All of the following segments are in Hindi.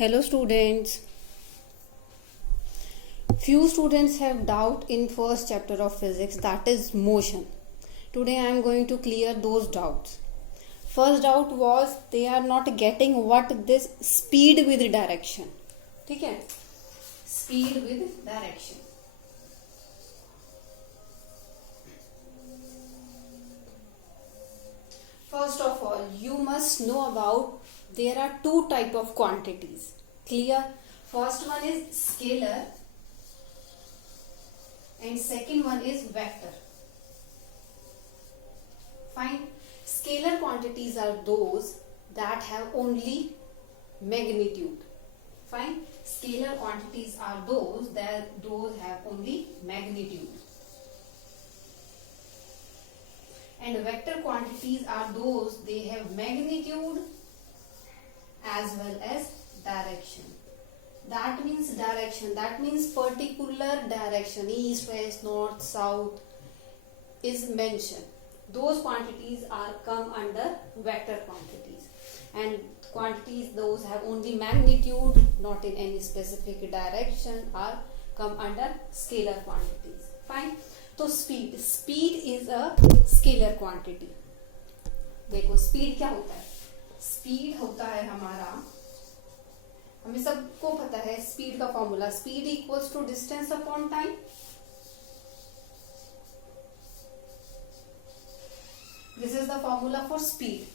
Hello students. Few students have doubt in first chapter of physics, that is motion. Today I am going to clear those doubts. First doubt was they are not getting what this speed with direction. ठीक है? Speed with direction. First of all, you must know about there are two type of quantities. Clear? First one is scalar and second one is vector. Fine. Scalar quantities are those that have only magnitude. Fine. Scalar quantities are those have only magnitude. And vector quantities are those they have magnitude as well as direction. That means direction, that means particular direction, east, west, north, south is mentioned. Those quantities are come under vector quantities, and quantities those have only magnitude, not in any specific direction, are come under scalar quantities. Fine. तो speed is a scalar quantity. देखो speed क्या होता है? Speed होता है हमारा, हमें सबको पता है speed का formula, speed equals to distance upon time. This is the formula for speed,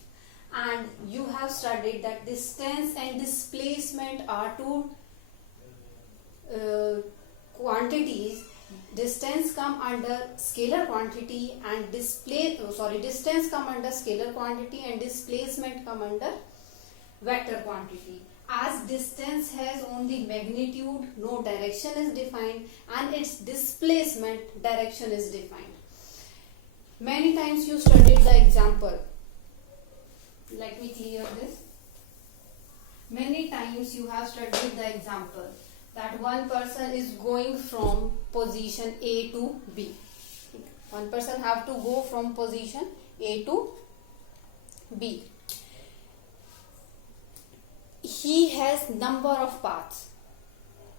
and you have studied that distance and displacement are two quantities. Distance come under scalar quantity and distance come under scalar quantity and displacement come under vector quantity. As distance has only magnitude, no direction is defined, and its displacement direction is defined. Many times you studied the example. Let me clear this. Many times you have studied the example that one person is going from position A to B. One person have to go from position A to B. He has number of paths.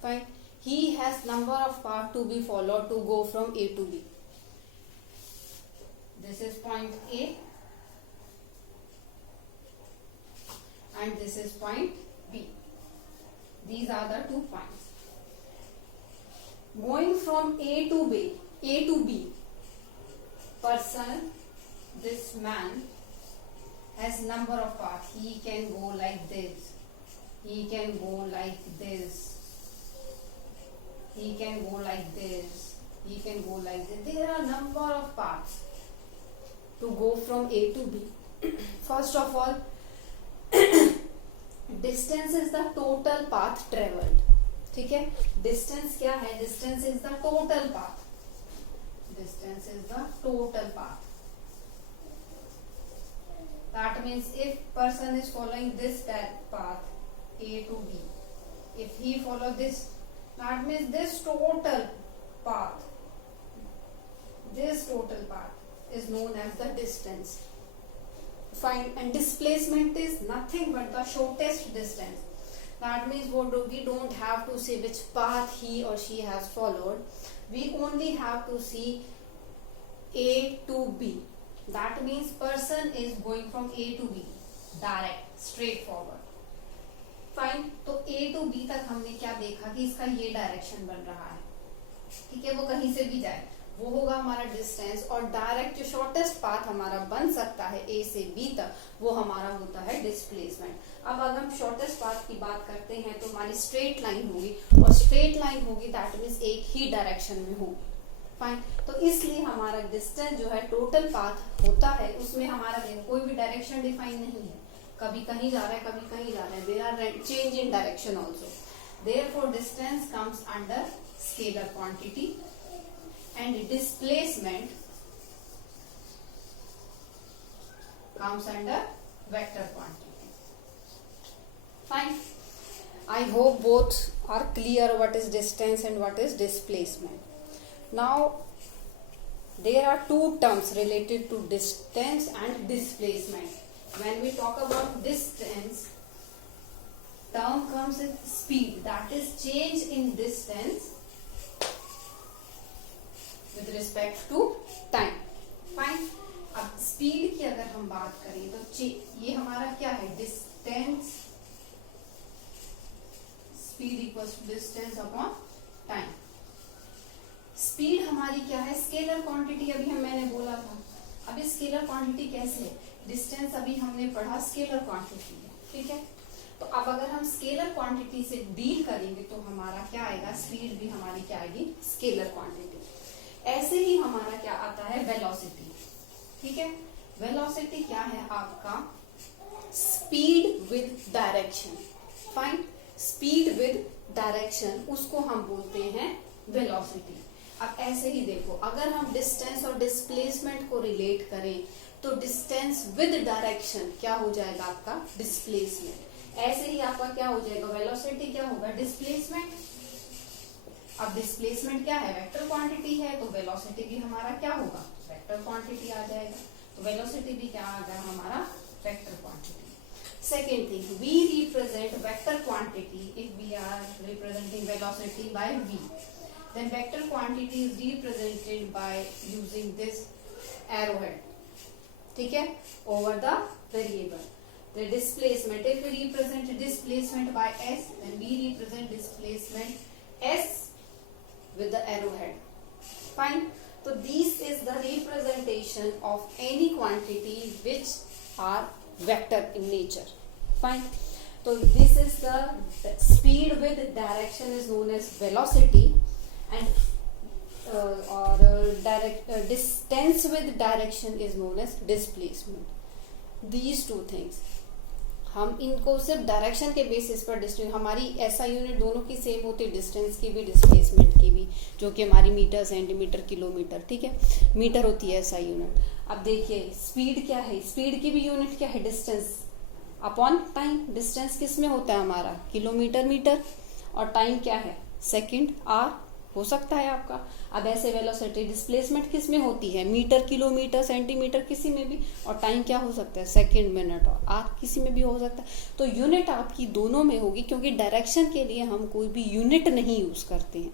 Fine. He has number of paths to be followed to go from A to B. This is point A and this is point B. These are the 2 points. Going from A to B, person, this man has number of paths. He can go like this. He can go like this. He can go like this. He can go like this. There are number of paths to go from A to B. First of all, distance is the total path traveled. ठीक है? Distance क्या है? Distance is the total path. Distance is the total path. That means if person is following this path A to B, if he follow this, that means this total path is known as the distance. Fine. And displacement is nothing but the shortest distance. That means we don't have to see which path he or she has followed. We only have to see A to B. That means person is going from A to B. Direct, straightforward. Fine. तो A to B तक हमने क्या देखा कि इसका ये डायरेक्शन बन रहा है. ठीक है, वो कहीं से भी जाए, वो होगा हमारा डिस्टेंस. और डायरेक्ट जो शॉर्टेस्ट पाथ हमारा बन सकता है A से B तक, वो हमारा होता है डिस्प्लेसमेंट. अब अगर हम शॉर्टेस्ट पाथ की बात करते हैं तो हमारी स्ट्रेट लाइन होगी, और स्ट्रेट लाइन होगी दैट मीन्स एक ही डायरेक्शन में होगी. फाइन. तो इसलिए हमारा डिस्टेंस जो है टोटल पाथ होता है, उसमें हमारा कोई भी डायरेक्शन डिफाइन नहीं है. कभी कहीं जा रहा है, कभी कहीं जा रहा है. There are change in direction also. Therefore distance comes under scalar quantity and displacement comes under vector quantity. Fine. I hope both are clear what is distance and what is displacement. Now there are two terms related to distance and displacement. When we talk about distance, term comes comes in speed, that is change in distance with respect to time. Fine. अब स्पीड की अगर हम बात करें तो ये हमारा क्या है, distance, speed equals to distance upon time. Speed हमारी क्या है, स्केलर क्वांटिटी. अभी मैंने बोला था. अब स्केलर क्वांटिटी कैसे है, डिस्टेंस अभी हमने पढ़ा स्केलर क्वांटिटी है, ठीक है. तो अब अगर हम स्केलर क्वांटिटी से डील करेंगे तो हमारा क्या आएगा, स्पीड भी हमारी क्या आएगी, स्केलर क्वांटिटी. ऐसे ही हमारा क्या आता है, वेलोसिटी. ठीक है. वेलोसिटी क्या है आपका, speed with direction. Fine. Speed with direction, उसको हम बोलते हैं वेलोसिटी. अब ऐसे ही देखो, अगर हम डिस्टेंस और डिस्प्लेसमेंट को रिलेट करें तो डिस्टेंस विद डायरेक्शन क्या हो जाएगा आपका, डिस्प्लेसमेंट. ऐसे ही आपका क्या हो जाएगा, वेलोसिटी क्या होगा, डिस्प्लेसमेंट. अब डिस्प्लेसमेंट क्या है, वेक्टर क्वांटिटी है, तो वेलोसिटी भी हमारा क्या होगा, वेक्टर क्वांटिटी आ जाएगा. तो वेलोसिटी भी क्या आ गया हमारा, vector quantity. Second thing, we represent vector quantity if we are representing velocity by v, then vector quantity is represented by using this arrowhead. ठीक है, over the variable. The displacement, if we represent displacement by s, then we represent displacement s with the arrowhead. Fine. So this is the representation of any quantity which are vector in nature. Fine. So this is the speed with direction is known as velocity, and distance with direction is known as displacement. These two things, हम इनको सिर्फ डायरेक्शन के बेसिस पर डिस्टेंस, हमारी एसआई यूनिट दोनों की सेम होती है, डिस्टेंस की भी डिस्प्लेसमेंट की भी, जो कि हमारी मीटर, सेंटीमीटर, किलोमीटर. ठीक है, मीटर होती है एसआई यूनिट. अब देखिए स्पीड क्या है, स्पीड की भी यूनिट क्या है, डिस्टेंस अपॉन टाइम. डिस्टेंस किस में होता है हमारा, किलोमीटर, मीटर, और टाइम क्या है, सेकंड, आर हो सकता है आपका. अब ऐसे वेलोसिटी, डिस्प्लेसमेंट किस में होती है, मीटर, किलोमीटर, सेंटीमीटर, किसी में भी, और टाइम क्या हो सकता है, सेकंड, मिनट, और आर किसी में भी हो सकता है. तो यूनिट आपकी दोनों में होगी, क्योंकि डायरेक्शन के लिए हम कोई भी यूनिट नहीं यूज करते हैं.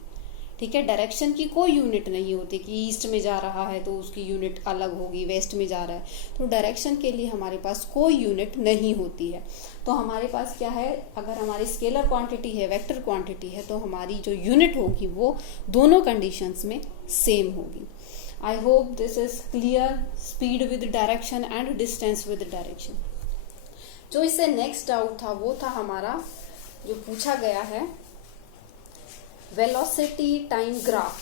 ठीक है, डायरेक्शन की कोई यूनिट नहीं होती कि ईस्ट में जा रहा है तो उसकी यूनिट अलग होगी, वेस्ट में जा रहा है तो डायरेक्शन के लिए हमारे पास कोई यूनिट नहीं होती है. तो हमारे पास क्या है, अगर हमारी स्केलर क्वांटिटी है, वेक्टर क्वांटिटी है, तो हमारी जो यूनिट होगी वो दोनों कंडीशंस में सेम होगी. I hope this is clear. Speed with direction and distance with direction. जो इससे नेक्स्ट डाउट था वो था हमारा, जो पूछा गया है, वेलोसिटी टाइम ग्राफ.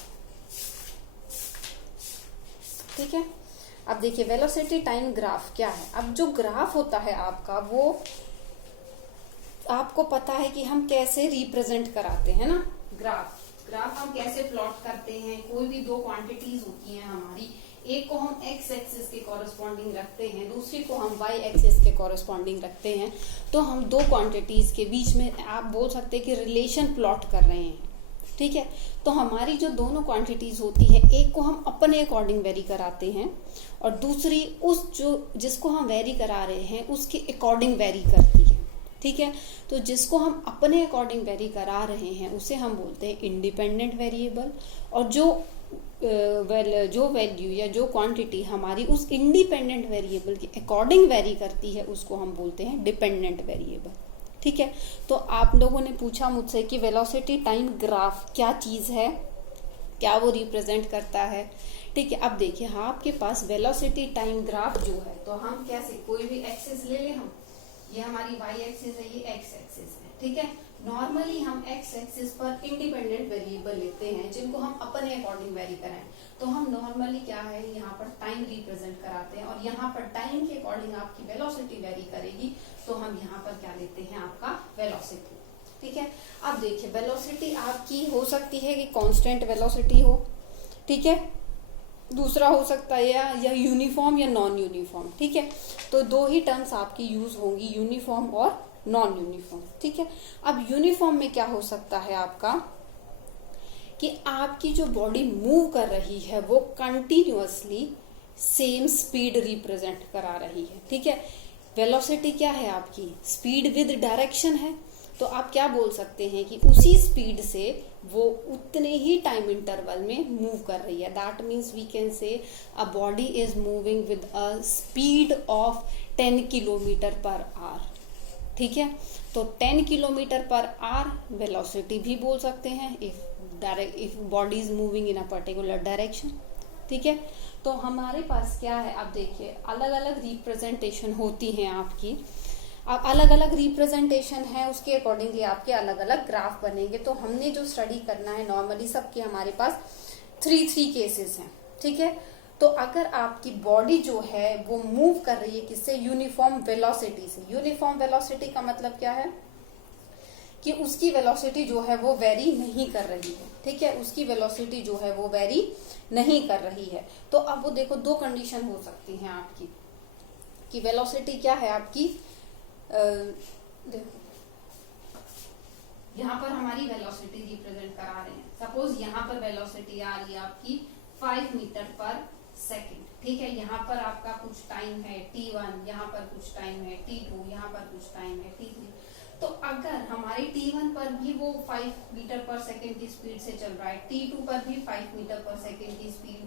ठीक है. अब देखिए वेलोसिटी टाइम ग्राफ क्या है. अब जो ग्राफ होता है आपका, वो आपको पता है कि हम कैसे रिप्रेजेंट कराते हैं ना. ग्राफ हम कैसे प्लॉट करते हैं. कोई भी दो क्वांटिटीज होती हैं हमारी, एक को हम एक्स एक्सिस के कॉरेस्पॉन्डिंग रखते हैं, दूसरी को हम वाई एक्सिस के कॉरेस्पॉन्डिंग रखते हैं. तो हम दो क्वांटिटीज के बीच में आप बोल सकते हैं कि रिलेशन प्लॉट कर रहे हैं. ठीक है. तो हमारी जो दोनों क्वांटिटीज होती है, एक को हम अपने अकॉर्डिंग वेरी कराते हैं और दूसरी उस जिसको हम वेरी करा रहे हैं उसके अकॉर्डिंग वेरी करती है. ठीक है. तो जिसको हम अपने अकॉर्डिंग वेरी करा रहे हैं उसे हम बोलते हैं इंडिपेंडेंट वेरिएबल, और जो वैल्यू या जो क्वांटिटी हमारी उस इंडिपेंडेंट वेरिएबल के अकॉर्डिंग वेरी करती है उसको हम बोलते हैं डिपेंडेंट वेरिएबल. ठीक है. तो आप लोगों ने पूछा मुझसे कि वेलोसिटी टाइम ग्राफ क्या चीज़ है, क्या वो रिप्रेजेंट करता है. ठीक है. अब देखिए, हाँ, आपके पास वेलोसिटी टाइम ग्राफ जो है, तो हम कैसे, कोई भी एक्सिस ले लें हम, ये हमारी वाई एक्सिस है, ये एक्स एक्सिस है. ठीक है. नॉर्मली हम एक्स एक्सिस पर इंडिपेंडेंट वेरिएबल लेते हैं जिनको हम अपने अकॉर्डिंग वेरी कराएं. तो हम नॉर्मली क्या है, यहाँ पर टाइम रिप्रेजेंट कराते हैं, और यहाँ पर टाइम के अकॉर्डिंग आपकी वेलोसिटी वेरी करेगी, तो हम यहाँ पर क्या लेते हैं, आपका वेलोसिटी. ठीक है. अब देखिए, वेलोसिटी आपकी हो सकती है कि कांस्टेंट वेलोसिटी हो. ठीक है. दूसरा हो सकता है या यूनिफॉर्म या नॉन यूनिफॉर्म. ठीक है. तो दो ही टर्म्स आपकी यूज होंगी, यूनिफॉर्म और नॉन यूनिफॉर्म. ठीक है. अब यूनिफॉर्म में क्या हो सकता है आपका, कि आपकी जो बॉडी मूव कर रही है वो कंटिन्यूअसली सेम स्पीड रिप्रेजेंट करा रही है. ठीक है. वेलोसिटी क्या है आपकी, स्पीड विद डायरेक्शन है, तो आप क्या बोल सकते हैं कि उसी स्पीड से वो उतने ही टाइम इंटरवल में मूव कर रही है। That means we can say a body is moving with a speed of 10 kilometre per hour. ठीक है, तो 10 किलोमीटर पर आवर वेलोसिटी भी बोल सकते हैं if body is moving in a particular direction. ठीक है, तो हमारे पास क्या है, अब देखिए अलग अलग रिप्रेजेंटेशन होती हैं आपकी। अब अलग अलग रिप्रेजेंटेशन है, उसके अकॉर्डिंगली आपके अलग अलग ग्राफ बनेंगे। तो हमने जो स्टडी करना है नॉर्मली सबके हमारे पास 3 केसेस हैं। ठीक है, तो अगर आपकी बॉडी जो है वो मूव कर रही है किससे, यूनिफॉर्म वेलोसिटी से। यूनिफॉर्म वेलोसिटी का मतलब क्या है कि उसकी वेलोसिटी जो है वो वेरी नहीं कर रही है। ठीक है, उसकी वेलोसिटी जो है वो वेरी नहीं कर रही है। तो अब वो देखो दो कंडीशन हो सकती हैं आपकी कि वेलोसिटी क्या है आपकी, देखो यहाँ पर हमारी वेलोसिटी रिप्रेजेंट करा रहे हैं। सपोज यहाँ पर वेलोसिटी आ रही है आपकी 5 मीटर पर सेकेंड। ठीक है, यहाँ पर आपका कुछ टाइम है t1, यहाँ पर कुछ टाइम है t2, यहाँ पर कुछ टाइम है t3। तो अगर हमारे t1 पर भी वो 5 मीटर पर सेकेंड की स्पीड से चल रहा है, t2 पर भी 5 मीटर पर सेकेंड की स्पीड,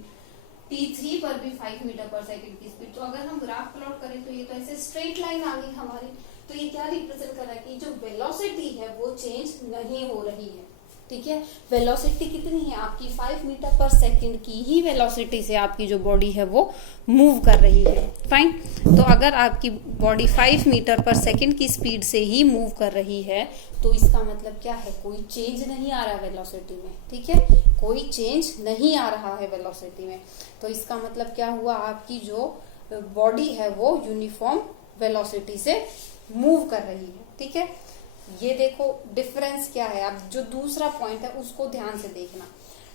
t3 पर भी 5 मीटर पर सेकेंड की स्पीड, तो अगर हम ग्राफ प्लॉट करें तो ये तो ऐसे स्ट्रेट लाइन आ गई हमारी। तो ये क्या रिप्रेजेंट कर रहा है कि जो वेलोसिटी है वो चेंज नहीं हो रही है। ठीक है, वेलोसिटी कितनी है आपकी 5 मीटर पर सेकेंड की ही वेलोसिटी से आपकी जो बॉडी है वो मूव कर रही है। फाइन, तो अगर आपकी बॉडी 5 मीटर पर सेकेंड की स्पीड से ही मूव कर रही है तो इसका मतलब क्या है, कोई चेंज नहीं आ रहा है वेलोसिटी में। ठीक है, कोई चेंज नहीं आ रहा है वेलोसिटी में। तो इसका मतलब क्या हुआ, आपकी जो बॉडी है वो यूनिफॉर्म वेलोसिटी से मूव कर रही है। ठीक है, ये देखो डिफरेंस क्या है। अब जो दूसरा पॉइंट है उसको ध्यान से देखना।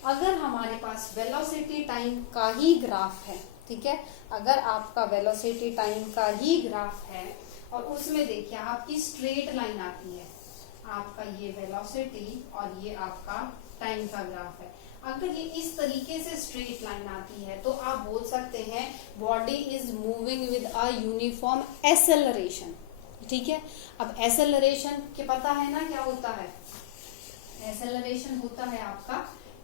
अगर हमारे पास वेलोसिटी टाइम का ही ग्राफ है, ठीक है, अगर आपका वेलोसिटी टाइम का ही ग्राफ है और उसमें देखिए आपकी स्ट्रेट लाइन आती है, आपका ये वेलोसिटी और ये आपका टाइम का ग्राफ है। अगर ये इस तरीके से स्ट्रेट लाइन आती है तो आप बोल सकते हैं body is moving with a uniform acceleration. ठीक है, अब एक्सेलरेशन के पता है ना क्या होता है, एक्सेलरेशन होता है आपका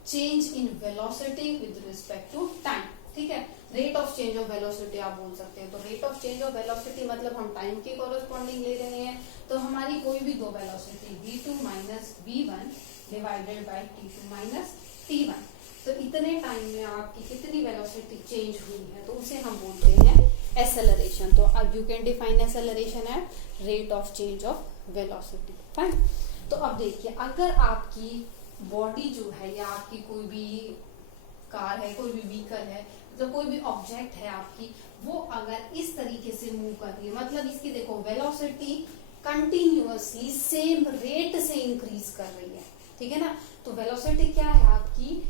change in velocity with respect to time. ठीक है, rate of change of velocity आप बोल सकते हैं। तो rate of change of velocity मतलब हम टाइम के कॉरेस्पॉन्डिंग ले रहे हैं। तो हमारी कोई भी दो velocity v2 minus v1 divided by t2 minus t1, तो इतने टाइम में आपकी कितनी वेलोसिटी चेंज हुई है तो उसे हम बोलते हैं एक्सेलरेशन। तो अब you can define acceleration at rate of change of velocity. Fine, तो अब देखिए अगर आपकी बॉडी जो है या आपकी कोई भी कार है, कोई भी व्हीकल है, तो कोई भी ऑब्जेक्ट है आपकी, वो अगर इस तरीके से मूव कर रही है, मतलब इसकी देखो वेलोसिटी कंटिन्यूअसली सेम रेट से इंक्रीज कर रही है। ठीक है ना, तो वेलोसिटी क्या है आपकी,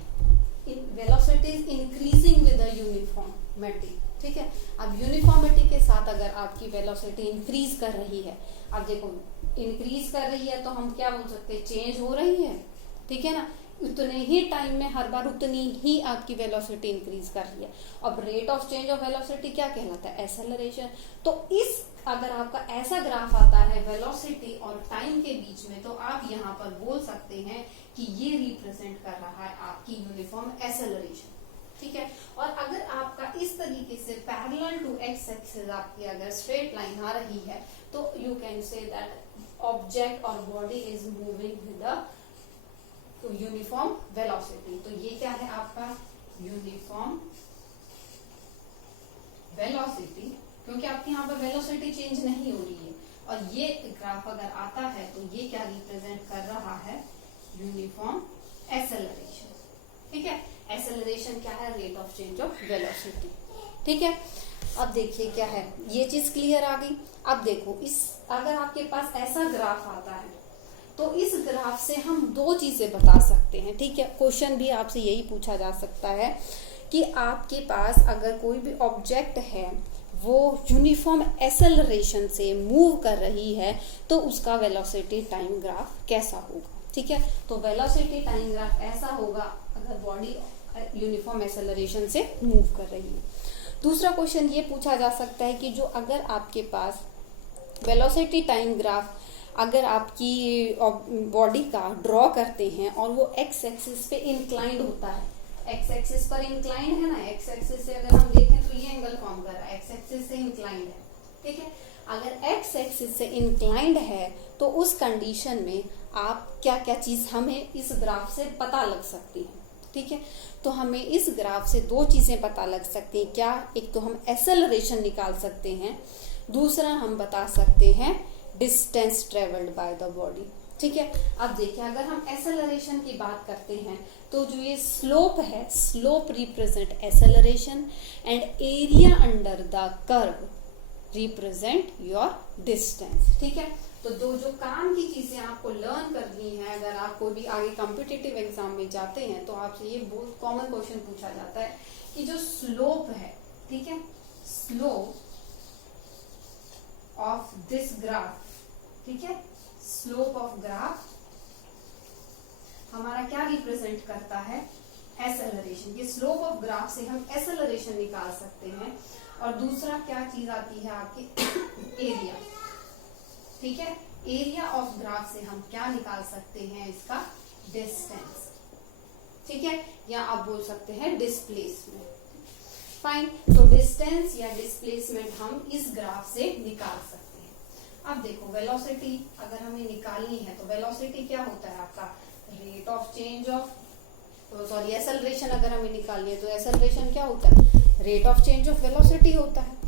velocity is increasing with the uniformity. ठीक है, अब यूनिफॉर्मिटी के साथ अगर आपकी वेलोसिटी इंक्रीज कर रही है, अब देखो इंक्रीज कर रही है तो हम क्या बोल सकते हैं, चेंज हो रही है। ठीक है ना, उतने ही टाइम में हर बार उतनी ही आपकी वेलोसिटी इंक्रीज कर रही है। अब rate of change of velocity क्या कहलाता है, एक्सेलरेशन। तो इस अगर आपका ऐसा ग्राफ आता है वेलोसिटी और टाइम के बीच में, तो आप यहाँ पर बोल सकते हैं कि ये रिप्रेजेंट कर रहा है आपकी यूनिफॉर्म एक्सेलरेशन। ठीक है, और अगर आपका इस तरीके से पैरेलल टू एक्स एक्सिस आपकी अगर स्ट्रेट लाइन आ रही है तो you can say that object और body is moving with the uniform velocity. तो ये क्या है आपका यूनिफॉर्म वेलोसिटी, क्योंकि आपके यहाँ पर वेलोसिटी चेंज नहीं हो रही है। और ये ग्राफ अगर आता है तो ये क्या रिप्रेजेंट कर रहा है, यूनिफॉर्म एक्सेलरेशन। ठीक है, एक्सेलरेशन क्या है, rate of change of velocity. ठीक है, अब देखिए क्या है, ये चीज क्लियर आ गई। अब देखो इस अगर आपके पास ऐसा ग्राफ आता है तो इस ग्राफ से हम दो चीजें बता सकते हैं। ठीक है, क्वेश्चन भी आपसे यही पूछा जा सकता है कि आपके पास अगर कोई भी ऑब्जेक्ट है वो यूनिफॉर्म एक्सेलरेशन से मूव कर रही है तो उसका वेलोसिटी टाइम ग्राफ कैसा होगा। ठीक है, तो वेलोसिटी टाइम ग्राफ ऐसा होगा अगर बॉडी यूनिफॉर्म एक्सेलरेशन से मूव कर रही है। दूसरा क्वेश्चन ये पूछा जा सकता है कि जो अगर आपके पास वेलोसिटी टाइम ग्राफ अगर आपकी बॉडी का ड्रॉ करते हैं और वो एक्स एक्सिस पे इंक्लाइंड होता है, एक्स एक्सिस पर इंक्लाइंड है ना, एक्स एक्सिस से अगर हम देखें तो ये एंगल फॉर्म कर रहा है, एक्स एक्सिस से इंक्लाइंड है, ठीक है। अगर एक्स एक्सिस से इंक्लाइंड है तो उस कंडीशन में आप क्या क्या चीज हमें इस ग्राफ से पता लग सकती है, ठीक है। तो हमें इस ग्राफ से दो चीजें पता लग सकती हैं, क्या, एक तो हम एक्सेलरेशन निकाल सकते हैं, दूसरा हम बता सकते हैं distance travelled by the body, ठीक है। अब देखिए अगर हम एक्सेलरेशन की बात करते हैं तो जो ये स्लोप है, slope represent acceleration and area under the curve represent your distance, ठीक है। तो दो जो काम की चीजें आपको लर्न करनी है, अगर आप कोई भी आगे कॉम्पिटिटिव एग्जाम में जाते हैं तो आपसे ये बहुत कॉमन क्वेश्चन पूछा जाता है कि जो स्लोप है, ठीक है, स्लोप ऑफ दिस ग्राफ, ठीक है, स्लोप ऑफ ग्राफ हमारा क्या रिप्रेजेंट करता है, एक्सेलरेशन। ये स्लोप ऑफ ग्राफ से हम एक्सेलरेशन निकाल सकते हैं। और दूसरा क्या चीज आती है आपकी एरिया, ठीक है, एरिया ऑफ ग्राफ से हम क्या निकाल सकते हैं, इसका डिस्टेंस, ठीक है, या आप बोल सकते हैं डिस्प्लेसमेंट। फाइन, तो डिस्टेंस या डिस्प्लेसमेंट हम इस ग्राफ से निकाल सकते हैं। अब देखो वेलोसिटी अगर हमें निकालनी है तो वेलोसिटी क्या होता है आपका, rate of change of, sorry acceleration अगर हमें निकालनी है तो एक्सेलरेशन क्या होता है, rate of change of velocity होता है।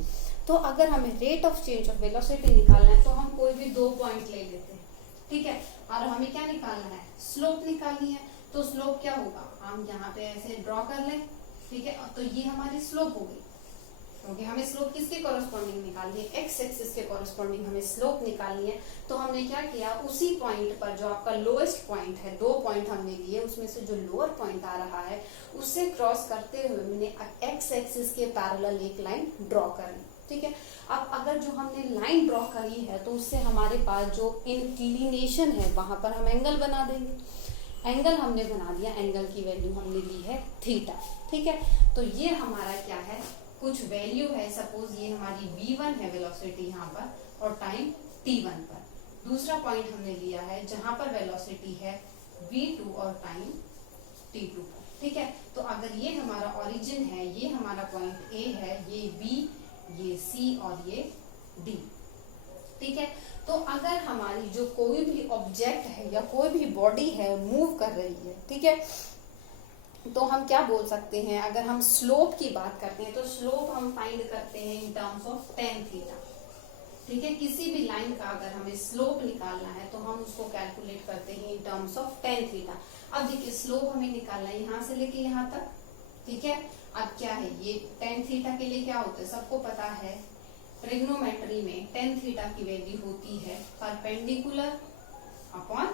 तो अगर हमें rate of change of velocity निकालना है तो हम कोई भी दो पॉइंट ले लेते हैं, ठीक है, और हमें क्या निकालना है, स्लोप निकालनी है। तो स्लोप क्या होगा, हम यहाँ पे ऐसे ड्रॉ कर लें, ठीक है, तो ये हमारी स्लोप होगी, क्योंकि हमें स्लोप किसके कॉरेस्पॉन्डिंग निकालनी है, एक्स एक्सिस के कॉरेस्पॉन्डिंग हमें स्लोप निकालनी है। तो हमने क्या किया, उसी पॉइंट पर जो आपका लोएस्ट पॉइंट है, दो पॉइंट हमने लिए, उसमें से जो लोअर पॉइंट आ रहा है उससे क्रॉस करते हुए मैंने एक्स एक्सिस के पैरेलल एक लाइन ड्रॉ कर ली, ठीक है। अब अगर जो हमने लाइन ड्रॉ करी है तो उससे हमारे पास जो इंक्लिनेशन है वहां पर हम एंगल बना देंगे। एंगल हमने बना दिया, एंगल की वैल्यू हमने ली है थीटा, ठीक है। तो ये हमारा क्या है, कुछ वैल्यू है, सपोज ये हमारी v1 है वेलोसिटी यहाँ पर और टाइम t1 पर। दूसरा पॉइंट हमने लिया है जहां पर वेलोसिटी है v2 और टाइम t2 पर, ठीक है। तो अगर ये हमारा ओरिजिन है, ये हमारा पॉइंट A है, ये B, ये C और ये D, ठीक है। तो अगर हमारी जो कोई भी ऑब्जेक्ट है या कोई भी बॉडी है मूव कर रही है, ठीक है, तो हम क्या बोल सकते हैं, अगर हम स्लोप की बात करते हैं तो स्लोप हम फाइंड करते हैं in terms of tan theta, ठीक है। किसी भी लाइन का अगर हमें स्लोप निकालना है तो हम उसको कैलकुलेट करते हैं in terms of tan theta. अब देखिए स्लोप हमें निकालना है यहाँ से लेके यहाँ तक, ठीक है। अब क्या है, ये tan थीटा के लिए क्या होता है, सबको पता है, ट्रिग्नोमेट्री में tan थीटा की वैल्यू होती है परपेंडिकुलर अपॉन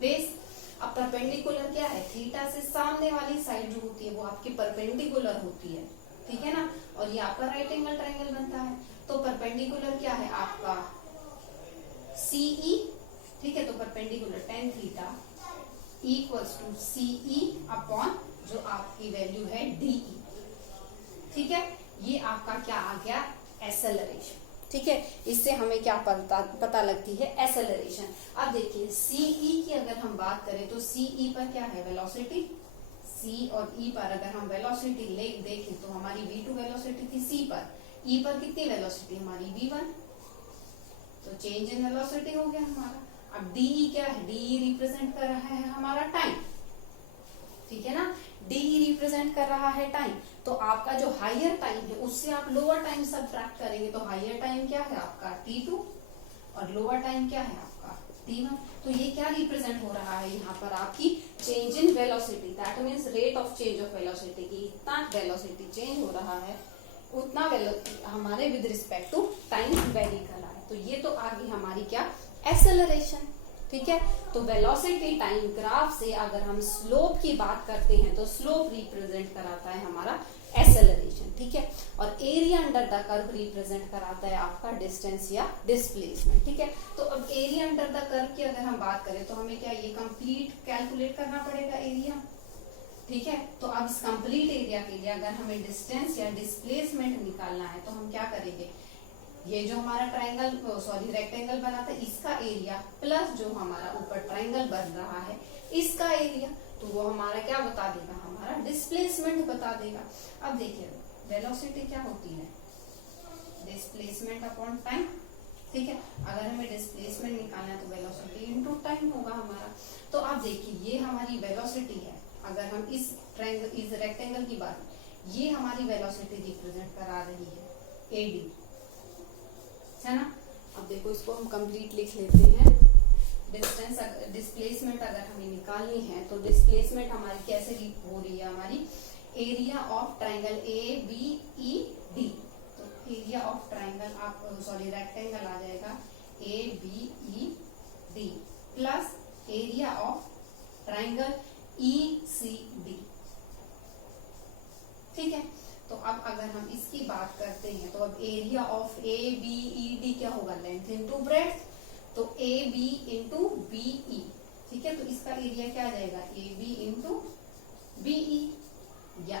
बेस। अब परपेंडिकुलर क्या है, थीटा से सामने वाली साइड जो होती है वो आपकी परपेंडिकुलर होती है, ठीक है ना, और ये आपका राइट एंगल ट्रायंगल बनता है। तो परपेंडिकुलर क्या है आपका CE, ठीक है। तो perpendicular tan theta equals to CE upon जो आपकी वैल्यू है DE, ठीक है। ये आपका क्या आ गया, एक्सेलरेशन, ठीक है। इससे हमें क्या पता लगती है, एक्सेलरेशन। अब देखिए CE की अगर हम बात करें तो CE पर क्या है, वेलोसिटी, C और E पर अगर हम वेलोसिटी देखें तो हमारी v2 वेलोसिटी थी C पर, E पर कितनी वेलोसिटी हमारी v1, तो चेंज इन वेलोसिटी हो गया हमारा। अब DE क्या है, DE रिप्रेजेंट कर रहा है हमारा टाइम, ठीक है ना, DE रिप्रेजेंट कर रहा है टाइम। तो आपका जो हायर टाइम है उससे आप लोअर टाइम सब्ट्रैक्ट करेंगे तो हायर टाइम क्या है आपका t2 और लोअर टाइम क्या है आपका t1। तो ये क्या रिप्रेजेंट हो रहा है यहाँ पर, आपकी change in velocity, that means rate of change of velocity की इतना वेलोसिटी चेंज हो रहा है उतना हमारे with respect to time vary कर रहा है। तो ये तो आ गई हमारी क्या, एक्सेलरेशन, ठीक है। तो वेलोसिटी टाइम ग्राफ से अगर हम स्लोप की बात करते हैं तो स्लोप रिप्रेजेंट कराता है हमारा एक्सेलरेशन, ठीक है। और area under the curve represent कराता है आपका डिस्टेंस या डिस्प्लेसमेंट, ठीक है। तो अब एरिया अंडर द कर्व की अगर हम बात करें तो हमें क्या ये कंप्लीट कैलकुलेट करना पड़ेगा एरिया, ठीक है। तो अब इस कंप्लीट एरिया के लिए अगर हमें डिस्टेंस या डिस्प्लेसमेंट निकालना है तो हम क्या करेंगे, ये जो हमारा ट्राइंगल रेक्टेंगल बना था इसका एरिया प्लस जो हमारा ऊपर ट्राइंगल बन रहा है इसका एरिया, तो वो हमारा क्या बता देगा, हमारा डिस्प्लेसमेंट बता देगा। अब देखिए वेलोसिटी क्या होती है, डिस्प्लेसमेंट अपॉन टाइम, ठीक है। अगर हमें डिस्प्लेसमेंट निकालना है तो वेलोसिटी इनटू टाइम होगा हमारा। तो आप देखिए ये हमारी वेलोसिटी है, अगर हम इस रेक्टेंगल की बात, ये हमारी वेलोसिटी रिप्रेजेंट करा रही है एडी, है ना। अब देखो इसको हम कंप्लीट लिख लेते हैं। डिस्टेंस डिस्प्लेसमेंट अगर हमें निकालनी है तो डिस्प्लेसमेंट हमारी कैसे हो रही है, हमारी area of triangle A B E D, तो एरिया ऑफ ट्राइंगल आप रेक्टेंगल आ जाएगा A B E D plus area of triangle E C D, ठीक है। तो अब अगर हम इसकी बात करते हैं तो अब area of A B E D क्या होगा, लेंथ इंटू ब्रेड्थ, तो A B into B E, ठीक है। तो इसका एरिया क्या आ जाएगा, A B into B E या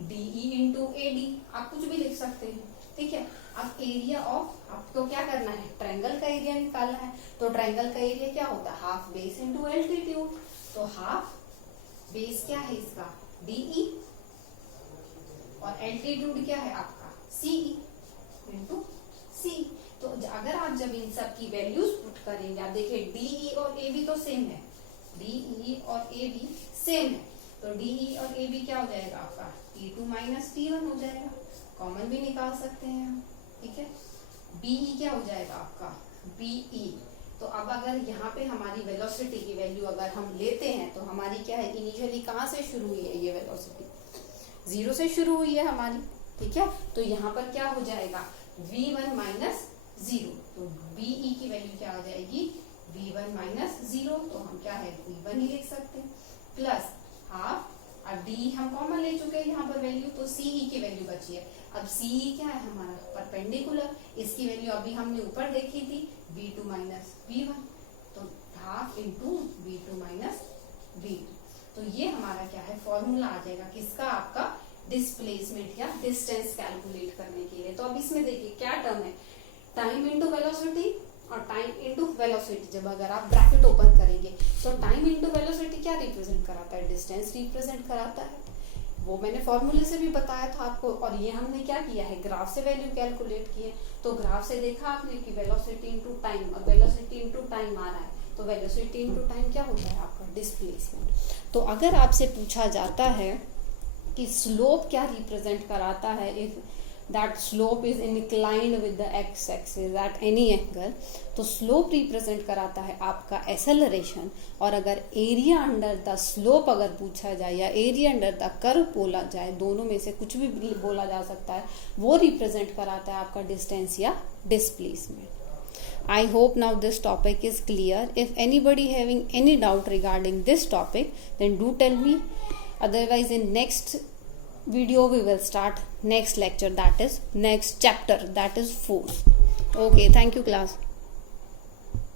D E into A D, आप कुछ भी लिख सकते हैं, ठीक है। अब एरिया ऑफ आपको क्या करना है, ट्रायंगल का एरिया निकालना है, तो ट्रायंगल का एरिया क्या होता है, हाफ बेस इंटू एल्टीट्यूड, तो हाफ बेस क्या है इसका डीई और एल्टीट्यूड क्या है आपका सीई इंटू सी। तो अगर आप जब इन सब की वैल्यूज पुट करेंगे, आप देखिए डीई और ए बी तो सेम है, डीई और ए बी सेम है, तो डीई और ए बी क्या हो जाएगा आपका T2 माइनस T1 हो जाएगा, कॉमन भी निकाल सकते हैं हम, ठीक है। बीई क्या हो जाएगा आपका बीई। तो अब अगर यहाँ पे हमारी वेलोसिटी की वैल्यू अगर हम लेते हैं तो हमारी क्या है, इनिशियली कहाँ से शुरू हुई है ये वेलोसिटी, 0 से शुरू हुई है हमारी, ठीक है। तो यहाँ पर क्या हो जाएगा v1 माइनस 0, तो बीई की वैल्यू क्या आ जाएगी v1 माइनस 0, तो हम क्या है v1 ही लिख सकते हैं, प्लस हाफ, अब डी हम कॉमन ले चुके हैं यहाँ पर वैल्यू, तो सीई की वैल्यू बची है। अब सीई क्या है हमारा परपेंडिकुलर, इसकी वैल्यू अभी हमने ऊपर देखी थी v2 माइनस v1, तो half into v2 minus v2, तो ये हमारा क्या है फॉर्मूला आ जाएगा किसका, आपका डिस्प्लेसमेंट या डिस्टेंस कैलकुलेट करने के लिए। तो अब इसमें देखिए क्या टर्म है, टाइम इंटू वेलोसिटी और टाइम इंटू वेलोसिटी। जब अगर आप ब्रैकेट ओपन करेंगे तो टाइम इंटू वेलोसिटी क्या रिप्रेजेंट कराता है, डिस्टेंस रिप्रेजेंट कराता है, वो मैंने फॉर्मूले से भी बताया था आपको। और ये हमने क्या किया है, ग्राफ से वैल्यू कैलकुलेट की है, तो ग्राफ से देखा आपने कि वेलोसिटी इंटू टाइम और वेलोसिटी इंटू टाइम आ रहा है, तो वेलोसिटी इंटू टाइम क्या होता है आपका डिस्प्लेसमेंट। तो अगर आपसे पूछा जाता है कि स्लोप क्या रिप्रेजेंट कराता है, if that slope is inclined with the x axis at any angle, तो स्लोप रिप्रेजेंट कराता है आपका एक्सेलरेशन। और अगर एरिया अंडर द स्लोप अगर पूछा जाए या एरिया अंडर द कर्व बोला जाए, दोनों में से कुछ भी बोला जा सकता है, वो रिप्रेजेंट कराता है आपका डिस्टेंस या displacement. I hope now this topic is clear. If anybody having any doubt regarding this topic, then do tell me. Otherwise, in next video we will start next lecture, that is next chapter, that is force. Okay, thank you class.